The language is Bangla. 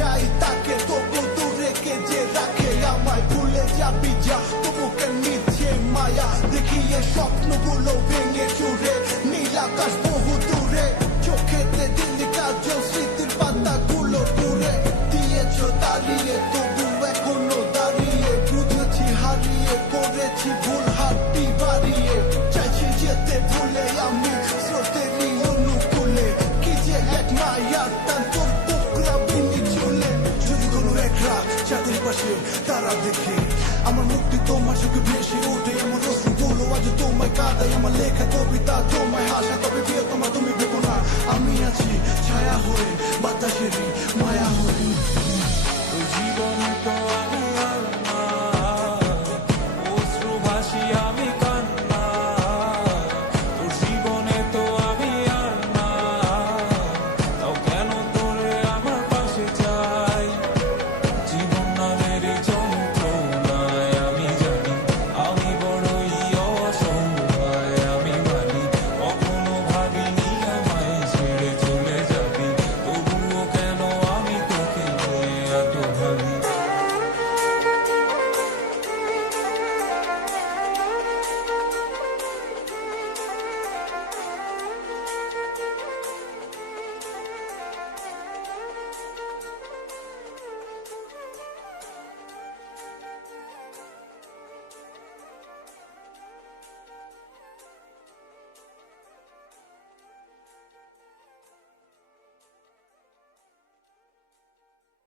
যাই তাকে তবু দূরে কে যে রাখে আমায় ভুলে যাবি যা তবু কেন নিচ্ছে মায়া দেখিয়ে স্বপ্নগুলো ভেঙে চুরে নীল আকাশ বহু দূরে চোখেতে দিলি কাজল স্মৃতির পাতাগুলো দূরে দিয়েছ দাঁড়িয়ে তবু এখনো দাঁড়িয়ে বুঝেছি হারিয়ে করেছি ভুল হাতটি বাড়িয়ে চাইছি যেতে ভুলে আমি স্রোতেরই অনুকূলে কি যে এক মায়ার টান তোর টুকরা বিনি চুলে যদি কোনো এক রাত চাঁদের পাশে তারা দেখে আমার মুক্তি তোমার চোখে ভেসে ওঠে আমার রসুগুলো আজ তোমায় কাঁদায় আমার লেখা কবিতা তোমায় হাসা তবে প্রিয় তোমার তুমি ভেবো না আমি আছি ছায়া হয়ে বাতাসেরই মায়া হয়ে